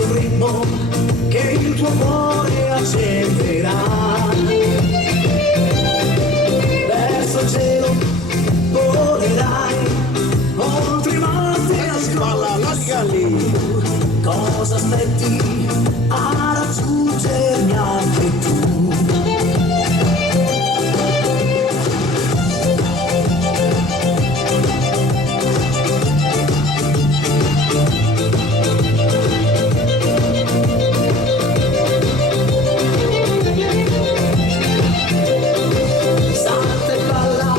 verso il ritmo che il tuo cuore accenderà, verso il cielo volerai, oltre i monti ascolti. Cosa aspetti a raggiungermi anche tu? Salta e balla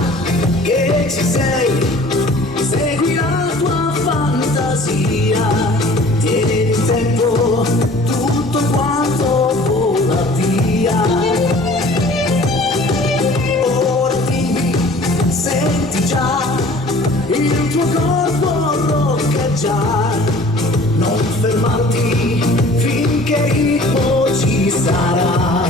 che ci sei, segui la tua fantasia, tieni il tempo, tutto quanto vola via. Ora dimmi, senti già il tuo corpo roccheggiare, non fermarti finché il ritmo ci sarà.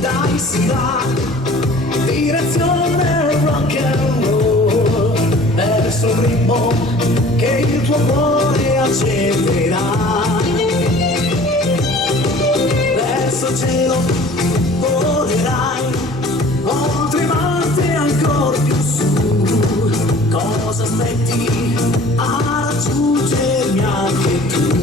Dai si va, direzione rock and roll, verso il ritmo che il tuo cuore accenderà, verso il cielo volerai, oltre i monti ancora più su. Cosa aspetti a raggiungermi anche tu?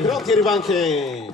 Pronti, arriva anche